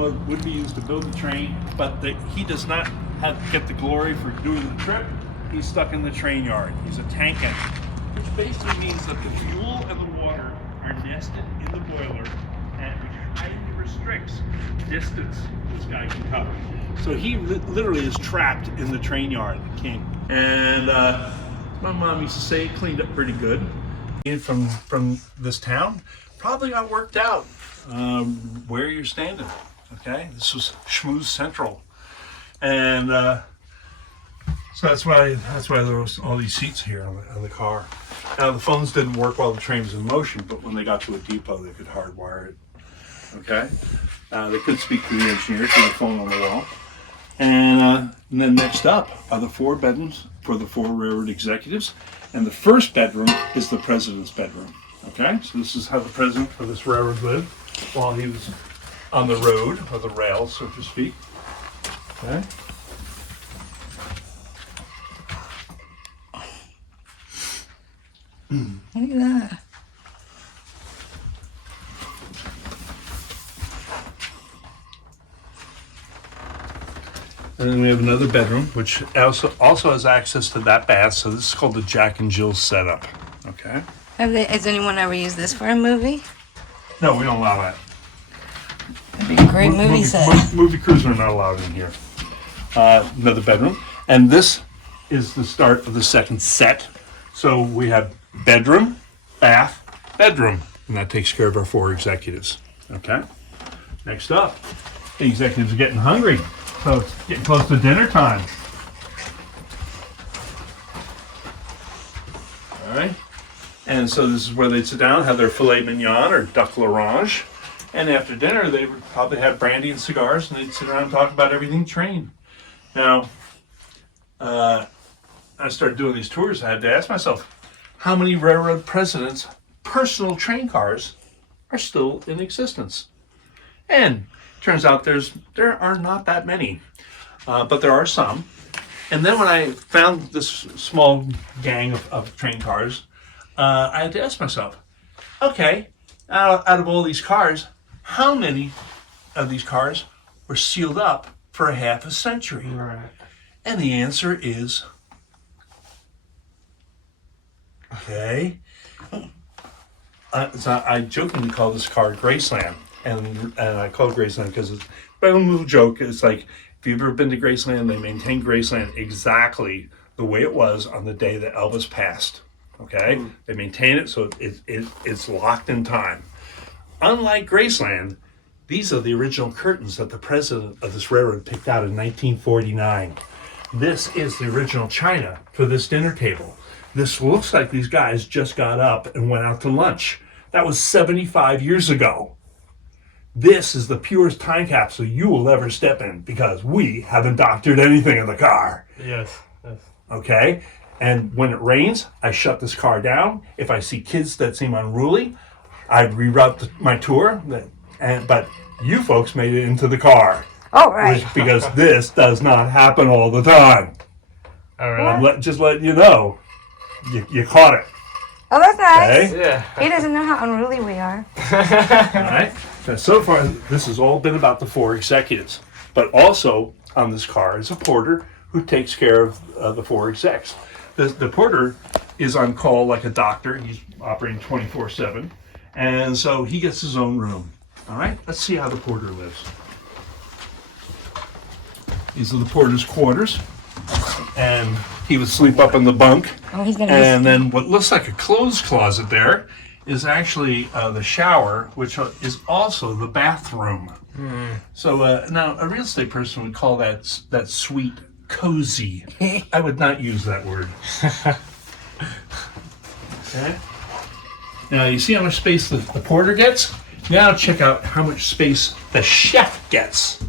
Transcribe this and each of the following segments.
would be used to build the train, but he does not get the glory for doing the trip. He's stuck in the train yard. He's a tank engine, which basically means that the fuel and the water are nested in the boiler, and which highly restricts the distance this guy can cover. So he literally is trapped in the train yard. And my mom used to say it cleaned up pretty good. From this town, probably got worked out where you're standing. Okay, this was Schmooze Central, and so that's why there was all these seats here on the car. Now the phones didn't work while the train was in motion, but when they got to a depot, they could hardwire it. Okay, they could speak to the engineer through the phone on the wall. And then next up are the 4 bedrooms for the 4 railroad executives. And the first bedroom is the president's bedroom. Okay, so this is how the president of this railroad lived while he was on the road, or the rail, so to speak. Okay. Look at that. And then we have another bedroom, which also has access to that bath. So this is called the Jack and Jill setup. Okay. Has anyone ever used this for a movie? No, we don't allow that. That'd be a great movie set. Movie crews are not allowed in here. Another bedroom. And this is the start of the second set. So we have bedroom, bath, bedroom. And that takes care of our 4 executives. Okay. Next up, the executives are getting hungry. So it's getting close to dinner time. All right. And so this is where they'd sit down, have their filet mignon or duck l'orange. And after dinner, they would probably have brandy and cigars, and they'd sit around and talk about everything train. Now, I started doing these tours. I had to ask myself, how many railroad presidents' personal train cars are still in existence? And turns out there are not that many, but there are some. And then when I found this small gang of train cars, I had to ask myself, okay, out of all these cars, how many of these cars were sealed up for a half a century? Right. And the answer is, okay. So I jokingly call this car Graceland. And I call it Graceland because it's a little joke. It's like, if you've ever been to Graceland, they maintain Graceland exactly the way it was on the day that Elvis passed. Okay? They maintain it so it's locked in time. Unlike Graceland, these are the original curtains that the president of this railroad picked out in 1949. This is the original china for this dinner table. This looks like these guys just got up and went out to lunch. That was 75 years ago. This is the purest time capsule you will ever step in because we haven't doctored anything in the car. Yes. Okay? And when it rains, I shut this car down. If I see kids that seem unruly, I reroute my tour. But you folks made it into the car. Oh, right. Because this does not happen all the time. All right. I'm just letting you know. You caught it. Oh, that's nice. Okay? Yeah. He doesn't know how unruly we are. All right. So far, this has all been about the 4 executives. But also on this car is a porter who takes care of the 4 execs. The porter is on call like a doctor. He's operating 24/7. And so he gets his own room. All right. Let's see how the porter lives. These are the porter's quarters. And he would sleep up in the bunk. Oh, he's gonna. And then what looks like a clothes closet there is actually the shower, which is also the bathroom. So now a real estate person would call that suite cozy. I would not use that word. Okay. Now you see how much space the porter gets? Now check out how much space the chef gets.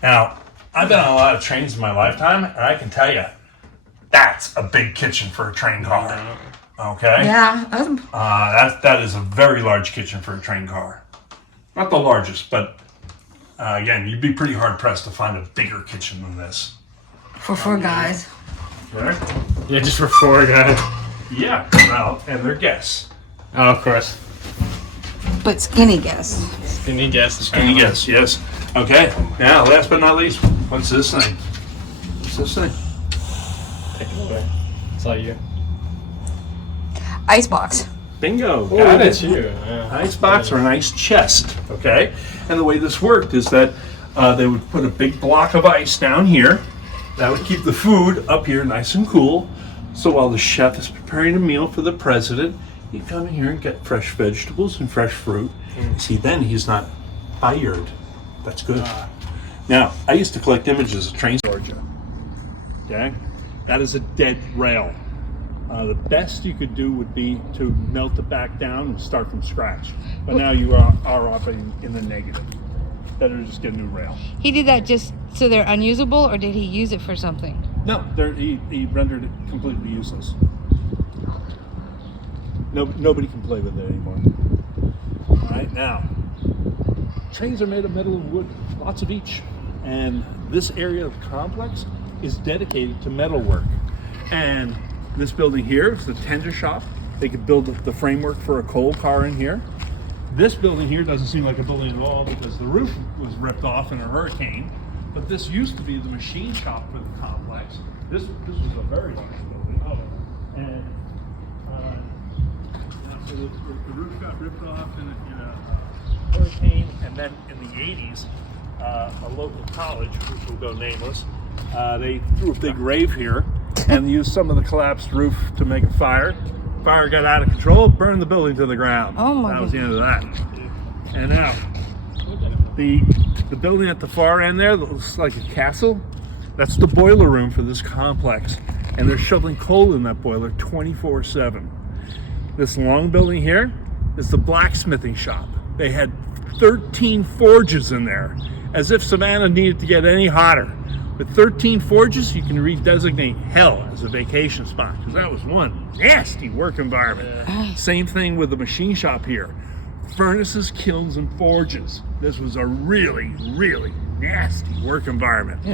Now, I've been on a lot of trains in my lifetime, and I can tell you, that's a big kitchen for a train car. Okay? Yeah. That is a very large kitchen for a train car. Not the largest, but again, you'd be pretty hard pressed to find a bigger kitchen than this. For 4 guys. Okay? Yeah, just for 4 guys. Yeah, well, and they're guests. Oh, of course. But skinny guests. Any guesses? Any guess? Yes. Okay. Now, last but not least, what's this thing? What's this thing? Take it away. It's all you. Icebox. Bingo. Oh, Got that's it. you. Yeah. Ice box or an ice chest. Okay. And the way this worked is that they would put a big block of ice down here. That would keep the food up here nice and cool. So while the chef is preparing a meal for the president, he'd come in here and get fresh vegetables and fresh fruit. See, then he's not fired. That's good. Now, I used to collect images of trains in Georgia. Okay? That is a dead rail. The best you could do would be to melt it back down and start from scratch. But now you are operating in the negative. Better just get a new rail. He did that just so they're unusable, or did he use it for something? No, he rendered it completely useless. Nobody can play with it anymore. All right, now, trains are made of metal and wood, lots of each. And this area of the complex is dedicated to metalwork. And this building here is the tender shop. They could build the framework for a coal car in here. This building here doesn't seem like a building at all because the roof was ripped off in a hurricane. But this used to be the machine shop for the complex. This was a very large building. Oh, and so the roof got ripped off in a hurricane, and then in the 80s, a local college, which will go nameless, they threw a big rave here and used some of the collapsed roof to make a fire. Fire got out of control, burned the building to the ground. Oh my That was the end of that. And now, the building at the far end there that looks like a castle, that's the boiler room for this complex. And they're shoveling coal in that boiler 24/7. This long building here is the blacksmithing shop. They had 13 forges in there, as if Savannah needed to get any hotter. With 13 forges, you can redesignate hell as a vacation spot, because that was one nasty work environment. Same thing with the machine shop here. Furnaces, kilns, and forges. This was a really, really nasty work environment.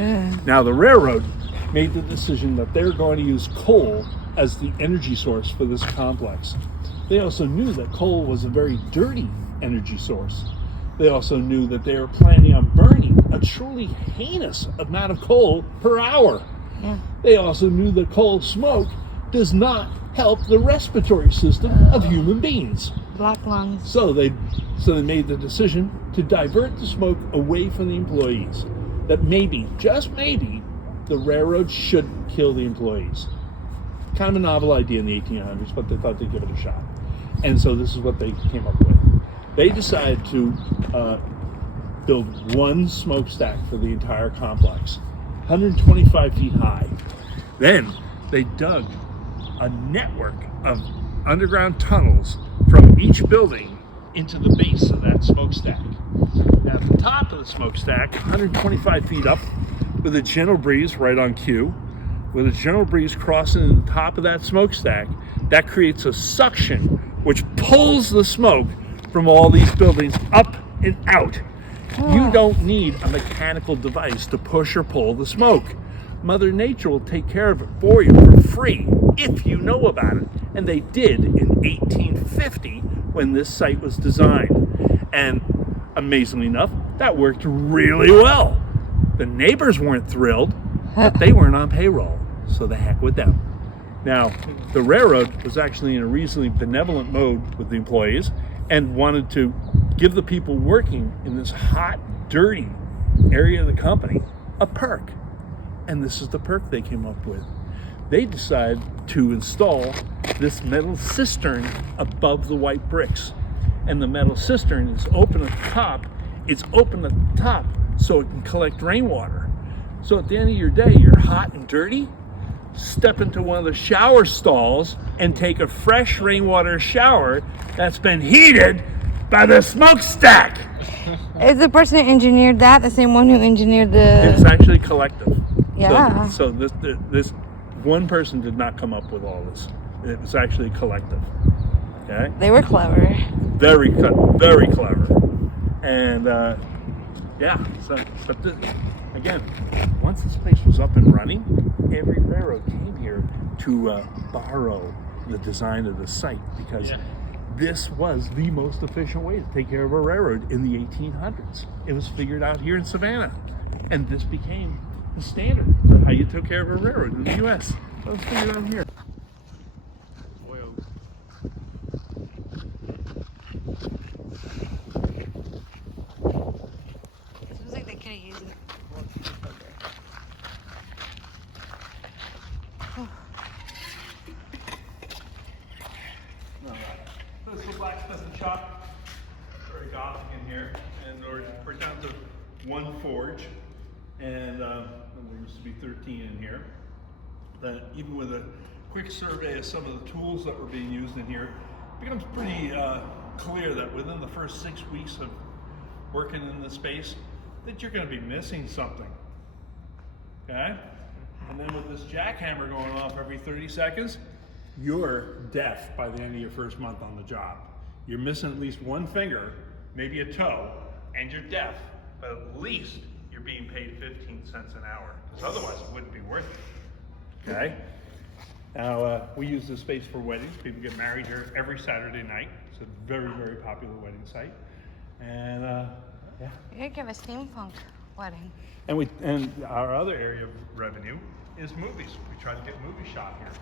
Now, the railroad made the decision that they're going to use coal as the energy source for this complex. They also knew that coal was a very dirty energy source. They also knew that they were planning on burning a truly heinous amount of coal per hour. They also knew that coal smoke does not help the respiratory system of human beings. Black lungs. So they made the decision to divert the smoke away from the employees. That maybe, just maybe, the railroad should kill the employees. Kind of a novel idea in the 1800s, but they thought they'd give it a shot. And so this is what they came up with. They decided to build one smokestack for the entire complex, 125 feet high. Then they dug a network of underground tunnels from each building into the base of that smokestack. Now, at the top of the smokestack, 125 feet up, with a gentle breeze right on cue, with a gentle breeze crossing the top of that smokestack, that creates a suction which pulls the smoke from all these buildings up and out. You don't need a mechanical device to push or pull the smoke. Mother Nature will take care of it for you for free if you know about it. And they did in 1850 when this site was designed. And amazingly enough, that worked really well. The neighbors weren't thrilled, but they weren't on payroll, so the heck with them. Now, the railroad was actually in a reasonably benevolent mode with the employees and wanted to give the people working in this hot, dirty area of the company a perk. And this is the perk they came up with. They decided to install this metal cistern above the white bricks. And the metal cistern is open at the top. It's open at the top so it can collect rainwater. So at the end of your day, you're hot and dirty, step into one of the shower stalls and take a fresh rainwater shower that's been heated by the smokestack. Is the person who engineered that the same one who engineered the... It's actually collective. Yeah. So this one person did not come up with all this. It was actually collective. Okay. They were clever. Very clever. And yeah. So again, once this place was up and running, every railroad came here to borrow the design of the site because This was the most efficient way to take care of a railroad in the 1800s. It was figured out here in Savannah. And this became the standard of how you took care of a railroad in the U.S. That was figured out here. Oil. Seems like they could have used it. This is a blacksmith and shop. Very gothic in here, and we're down to one forge, and there used to be 13 in here. Even with a quick survey of some of the tools that were being used in here, it becomes pretty clear that within the first 6 weeks of working in this space, that you're going to be missing something. Okay? And then with this jackhammer going off every 30 seconds, you're deaf by the end of your first month on the job. You're missing at least one finger, maybe a toe, and you're deaf. But at least you're being paid 15 cents an hour, because otherwise it wouldn't be worth it. Okay? Now, we use this space for weddings. People get married here every Saturday night. It's a very, very popular wedding site. And yeah. You could give a steampunk wedding. And our other area of revenue is movies. We try to get movies shot here.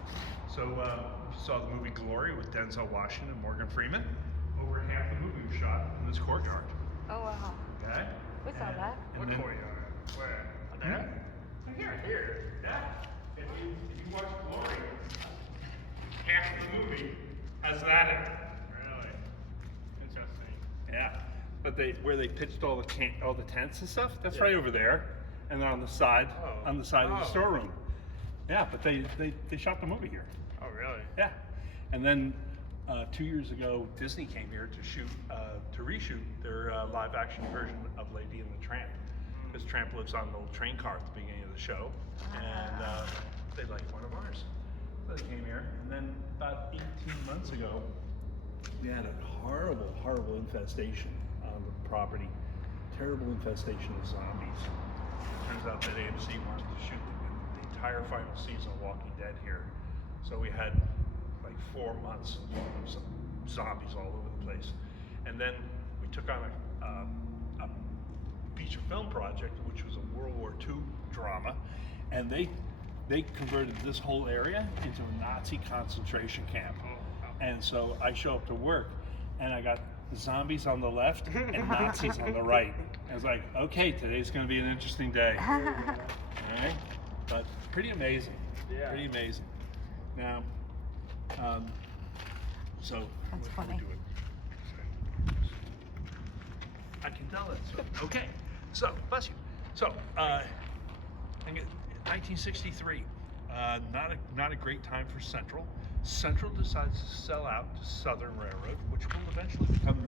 So you saw the movie Glory with Denzel Washington and Morgan Freeman. Over half the movie was shot in this courtyard. Oh wow. Okay? We saw that. What courtyard? Where? There? Here. Yeah. If you watch Glory, half the movie has that in it. Really? Interesting. Yeah. But where they pitched all the tents and stuff, that's right over there. And then on the side of the storeroom. Yeah, but they shot the movie here. Oh, really? Yeah. And then 2 years ago, Disney came here to reshoot their live action version of Lady and the Tramp. Because Tramp lives on an old train car at the beginning of the show. And they liked one of ours. So they came here. And then about 18 months ago, we had a horrible, horrible infestation on the property. Terrible infestation of zombies. Turns out that AMC wanted to shoot the entire final season of Walking Dead here. So we had like 4 months of some zombies all over the place. And then we took on a feature film project, which was a World War II drama. And they converted this whole area into a Nazi concentration camp. And so I show up to work and I got zombies on the left and Nazis on the right. I was like, okay, today's going to be an interesting day. All right? But pretty amazing. Yeah. Pretty amazing. Now, so That's funny. I can tell that. So, okay. So, bless you. So, 1963. Not a great time for Central. Central decides to sell out to Southern Railroad, which will eventually become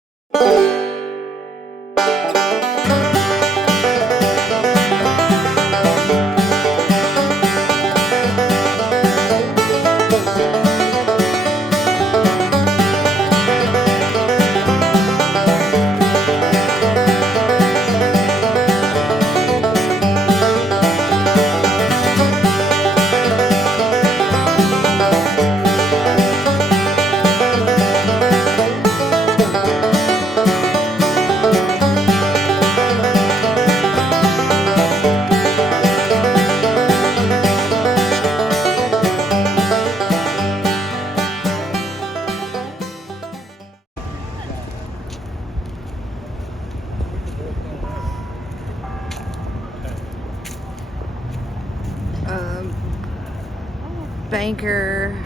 Banker,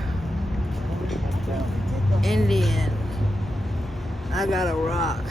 Indian. I got a rock.